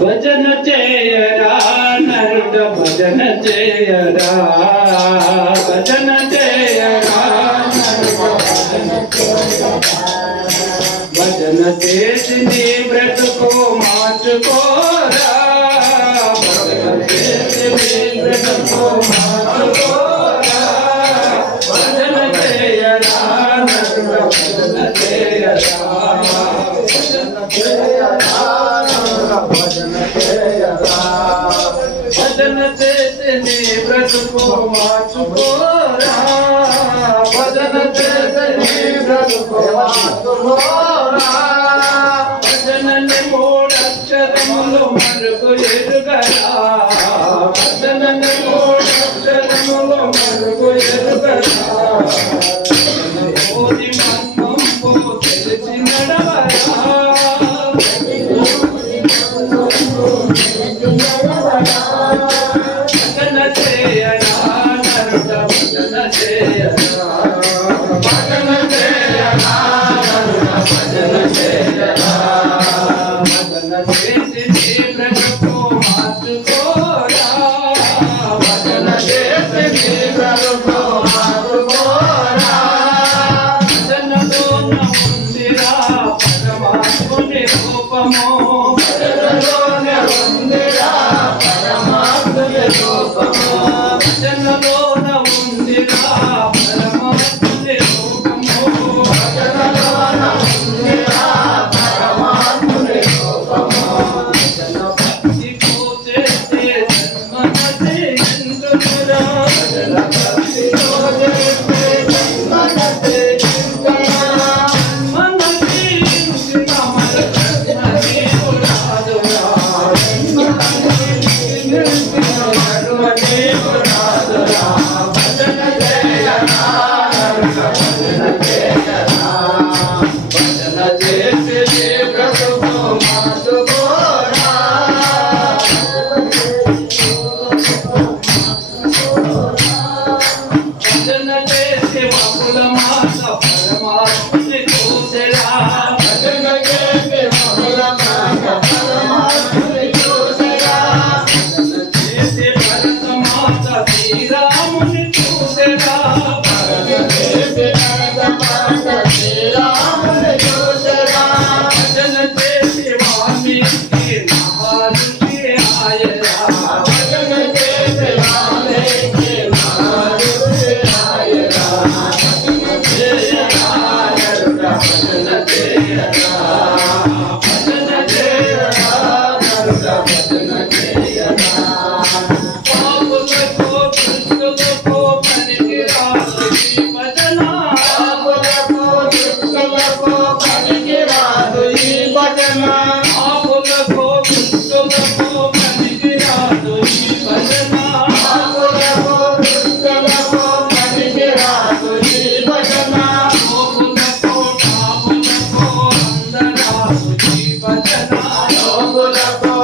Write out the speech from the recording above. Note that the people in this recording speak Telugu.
భజన చేయరా నరుడ భజన చేయరా భజన చేయరా భజన చేసి నీ బ్రతుకు మార్చుకోరా భజన చేసి నీ బ్రతుకు మార్చుకోరా భజన చేయరా నరుడ భజన చేయరా భజన చేయరా భజన చేయరా భజన చేసి నీ బ్రతుకు మార్చుకోరా భజన చేసి నీ బ్రతుకు మార్చుకోరా భజనని మూడక్షరములు మరుగు ఎరుగరా భజనని మూడక్షరములు మరుగు ఎరుగరా కోరి మర్మంబు తెలిసి నడవరా భజన చేయరా నరుడ భజన చేయరా భజన చేయరా నరుడ భజన చేయరా భజన చేసి నీ బ్రతుకు మార్చుకోరా భజన చేసి నీ బ్రతుకు మార్చుకోరా భజనలోన ఉందిరా పరమాత్ముని రూపము భజనలోన ఉందిరా పరమాత్ముని రూపము భజనలోన ఉందిరా పరమాత్ముని రూపము భజనలోన ఉందిరా పరమాత్ముని రూపము భజన భక్తి కోసేస్తే జన్మనది ఎందుకురా భజన భక్తి కోసేస్తే జన్మనది ఎందుకురా జన్మనది ఎందుకురా మన జన్మది పురాదురా జన్మనది ఎందుకురా జన్మది పురాదురా భజన చేయరా భజన చేయరా భజన చేసి నీ బ్రతుకు మార్చుకోరా భజన చేసి బహుళ మాత పరమాత్ముని చూసెరా భజన చేసి బహుళ మాత పరమాత్ముని చూసెరా భజన చేసి భరత మాత శ్రీరాముని చూసెరా భజన చేసి భరత మాత శ్రీరాముని చూసెరా భజన చేసి వాల్మీకి మహర్షి ఆయరా భజన చేసి వాల్మీకి మహర్షి ఆయరా భజన చేయరా నరుడ భజన చేయరా భజన చేయరా నరుడ భజన చేయరా పాపులకు దుష్టులకు పనికిరాదు ఈ భజన పాపులకు దుష్టులకు పనికిరాదు ఈ భజన పాపులకు దుష్టులకు పనికిరాదు ఈ భజన పాపులకు దుష్టులకు పనికిరాదు ఈ భజన లోకులకు టాపులకు అందరాదు ఈ భజన లోకులకు